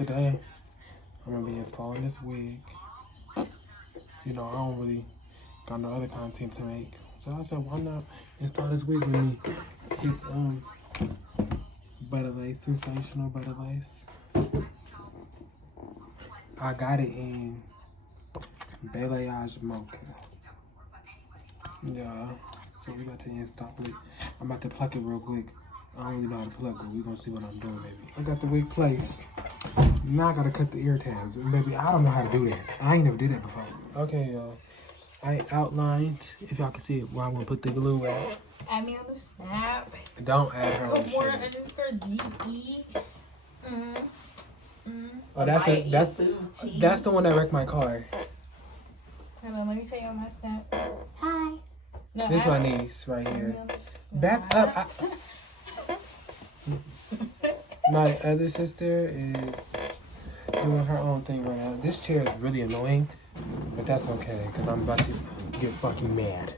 Today, I'm gonna be installing this wig. You know, I don't really got no other content to make. So I said, why not install this wig with me? It's butter lace, sensational butter lace. I got it in balayage mocha. Yeah. So we about to install it. I'm about to pluck it real quick. I don't really know how to pluck, but we gonna see what I'm doing, baby. I got the wig placed. Now I gotta cut the ear tabs. Baby, I don't know how to do that. I ain't never did that before. Okay, y'all. I outlined, if y'all can see it, where I'm gonna put the glue at. Add me on the snap. Don't add her on _DE. Oh, that's the one that wrecked my car. Hold on, let me tell you on my snap. Hi. No, This is my niece right here. Back up. My other sister is doing her own thing right now. This chair is really annoying, but that's okay, because I'm about to get fucking mad.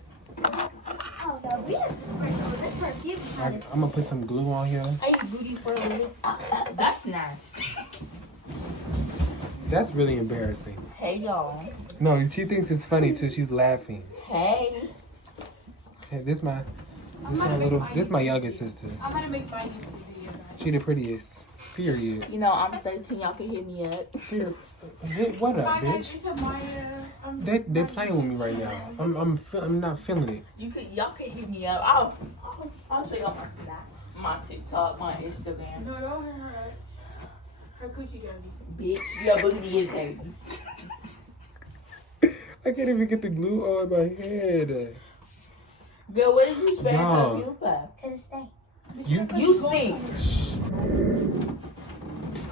I'm gonna put some glue on here. I eat booty for a living. That's nasty. That's really embarrassing. Hey, y'all. No, she thinks it's funny too. She's laughing. Hey. Hey, this my youngest sister. I'm gonna make my YouTube video. She the prettiest. Period. You know, I'm 13. Y'all can hit me up. Period. Hey, what up, bitch? They playing with me right now. I'm not feeling it. Y'all can hit me up. I'll show y'all my Snap, my TikTok, my Instagram. No, don't hit her. Her coochie dirty. Bitch, your booty is dirty. I can't even get the glue on my head. Girl, what did you spend Yo. perfume for? Cause it stink. You stink. Shh.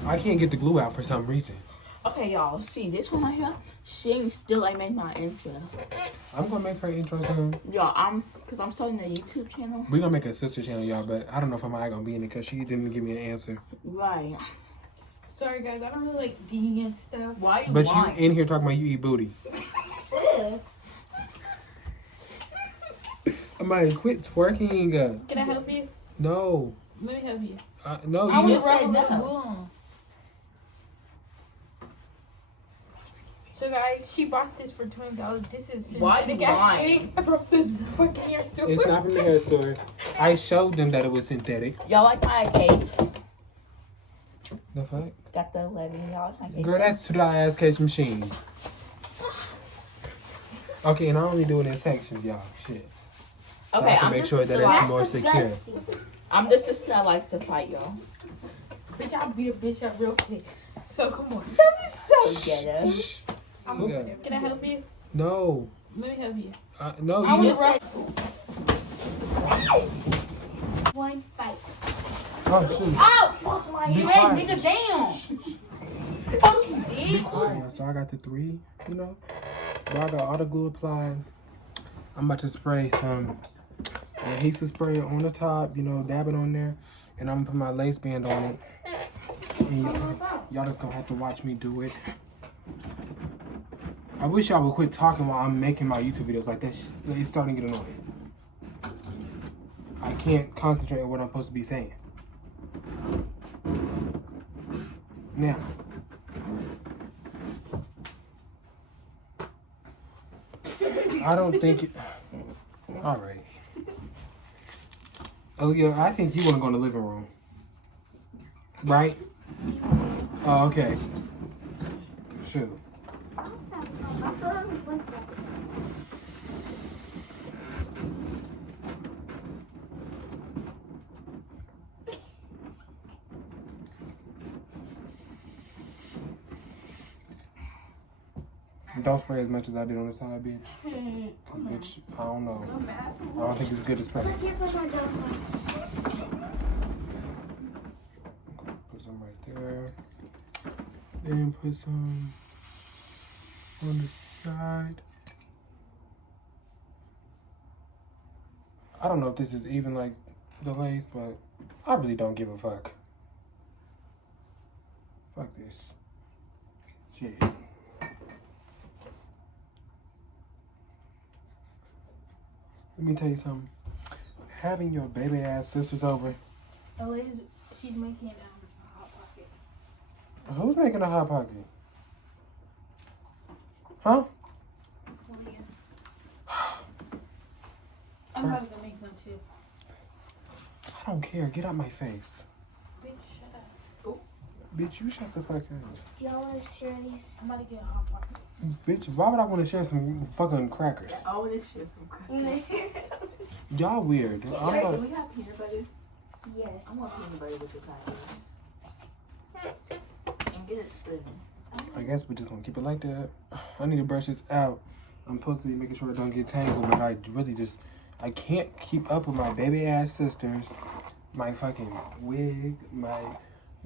I can't get the glue out for some reason. Okay, y'all. See, this one right here, she still ain't made my intro. I'm gonna make her intro soon. Y'all, because I'm starting a YouTube channel. We're gonna make a sister channel, y'all, but I don't know if I'm gonna be in it because she didn't give me an answer. Right. Sorry guys, I don't really like being and stuff. Why you But lying? you in here talking about you eat booty. I'm like, quit twerking. Can I help you? No. Let me help you. No, I want you to just rub said a no. little glue on. So guys, she bought this for $20. This is Why you lying? from the fucking hair store. It's not from the hair store. I showed them that it was synthetic. Y'all like my case? The fuck? Got the 11. Y'all like my case? Girl, that's $2 ass case machine. Okay, and I only do it in sections, y'all. Shit. So Okay, I can I'm make just sure a that sister. it's more secure. I'm just a sister that likes to fight, y'all. Bitch, I'll beat a bitch up real quick. So come on. So ghetto. Yeah. Can I help you? No. Let me help you. No, I you want just... to one fight. Oh, shoot. Oh, fuck my Be head, quiet. nigga, damn. Fucking Be bitch. quiet. So I got the 3, you know. But I got all the glue applied. I'm about to spray some adhesive spray on the top, you know, dab it on there. And I'm gonna put my lace band on it. And y'all just gonna have to watch me do it. I wish y'all would quit talking while I'm making my YouTube videos like that. It's starting to get annoying. I can't concentrate on what I'm supposed to be saying. Now. I don't think it... Alright. Oh, yeah, I think you want to go in the living room. Right? Oh, okay. Shoot. Don't spray as much as I did on the side, bitch. Bitch, I don't know. I don't think it's good to spray. Put some right there. Then put some on the side. I don't know if this is even like the lace, but I really don't give a fuck. Fuck this. Shit. Let me tell you something. Having your baby ass sisters over. She's making Hot Pocket. Who's making a hot pocket? Huh? I'm probably gonna make one too. I don't care. Get out my face. Bitch, shut up. Bitch, you shut the fuck up. Do y'all want to share these? I'm about to get a hot pocket. Bitch, why would I want to share some fucking crackers? I want to share some crackers. Y'all weird. Do we have peanut butter? Yes. I want peanut butter with the crackers. And get it spread. I guess we're just gonna keep it like that. I need to brush this out. I'm supposed to be making sure it don't get tangled, but I really just, I can't keep up with my baby ass sisters, my fucking wig, my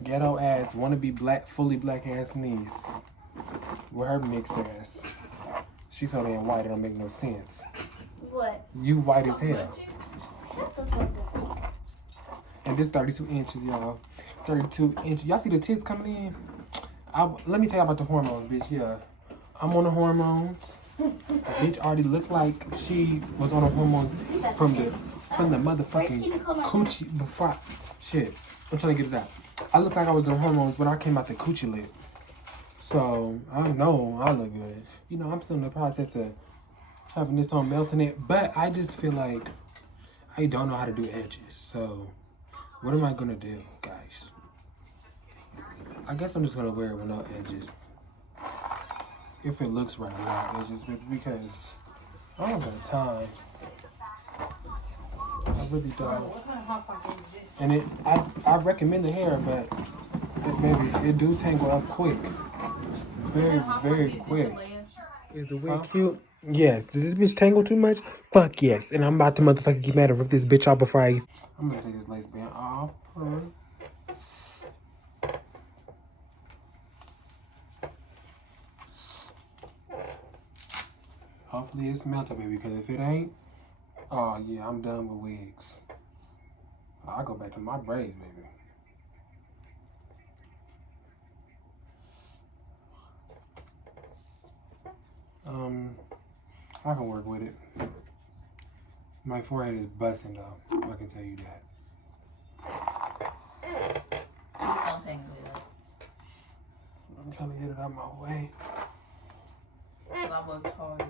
ghetto ass, wannabe black, fully black ass niece, with her mixed ass. She's so damn white, it don't make no sense. What? You white as hell. Shut the fuck up. And this 32 inches, y'all. 32 inches. Y'all see the tits coming in? Let me tell you about the hormones, bitch. Yeah, I'm on the hormones. A bitch already looked like she was on the hormones from the motherfucking coochie before. Shit, I'm trying to get it out. I look like I was on hormones, but I came out the coochie lip. So I know I look good. You know, I'm still in the process of having this on melting it, but I just feel like I don't know how to do edges. So what am I gonna do, guys? I guess I'm just gonna wear it with no edges. If it looks right without edges, because I don't have time. I really don't. What kind of hot pocket is this? And I recommend the hair, but it do tangle up quick. Very, very quick. Is the wig cute? Yes. Does this bitch tangle too much? Fuck yes. And I'm about to motherfucking get mad and rip this bitch off before I'm gonna take this lace band off. Hopefully it's melted, baby, because if it ain't, oh yeah, I'm done with wigs. I'll go back to my braids, baby. I can work with it. My forehead is busting though, I can tell you that. Don't tangle it up. I'm trying to get it out of my way. I worked hard.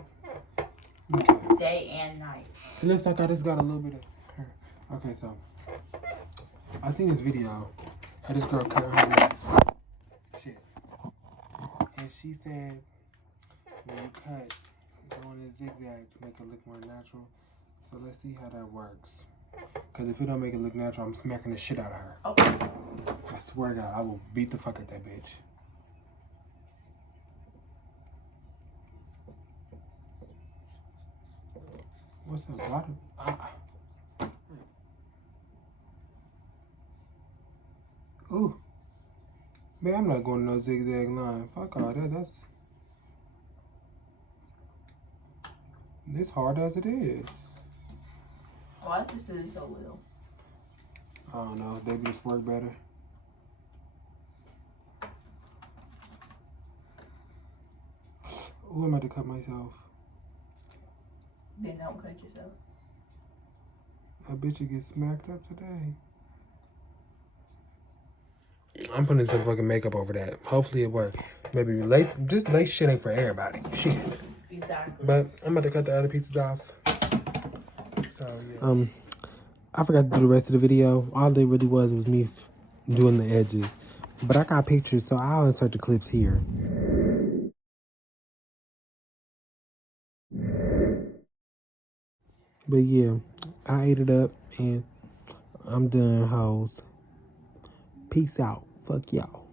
Okay. Day and night. It looks like I just got a little bit of hair. Okay, so I seen this video of this girl cutting her nails. Shit. And she said when you cut, go in a zigzag to make it look more natural. So let's see how that works. Cause if it don't make it look natural, I'm smacking the shit out of her. Oh. I swear to God, I will beat the fuck out that bitch. What's up? Why Ooh. Man, I'm not going no zigzag line. Fuck all that. That's this hard as it is. Why this is so little? I don't know. Maybe this work better. Ooh, I'm about to cut myself. Then don't cut yourself. I bet you get smacked up today. I'm putting some fucking makeup over that. Hopefully it works. Maybe this lace shit ain't for everybody. Shit. Exactly. But I'm about to cut the other pieces off. So yeah. I forgot to do the rest of the video. All it really was me doing the edges. But I got pictures, so I'll insert the clips here. But yeah, I ate it up and I'm done, hoes. Peace out. Fuck y'all.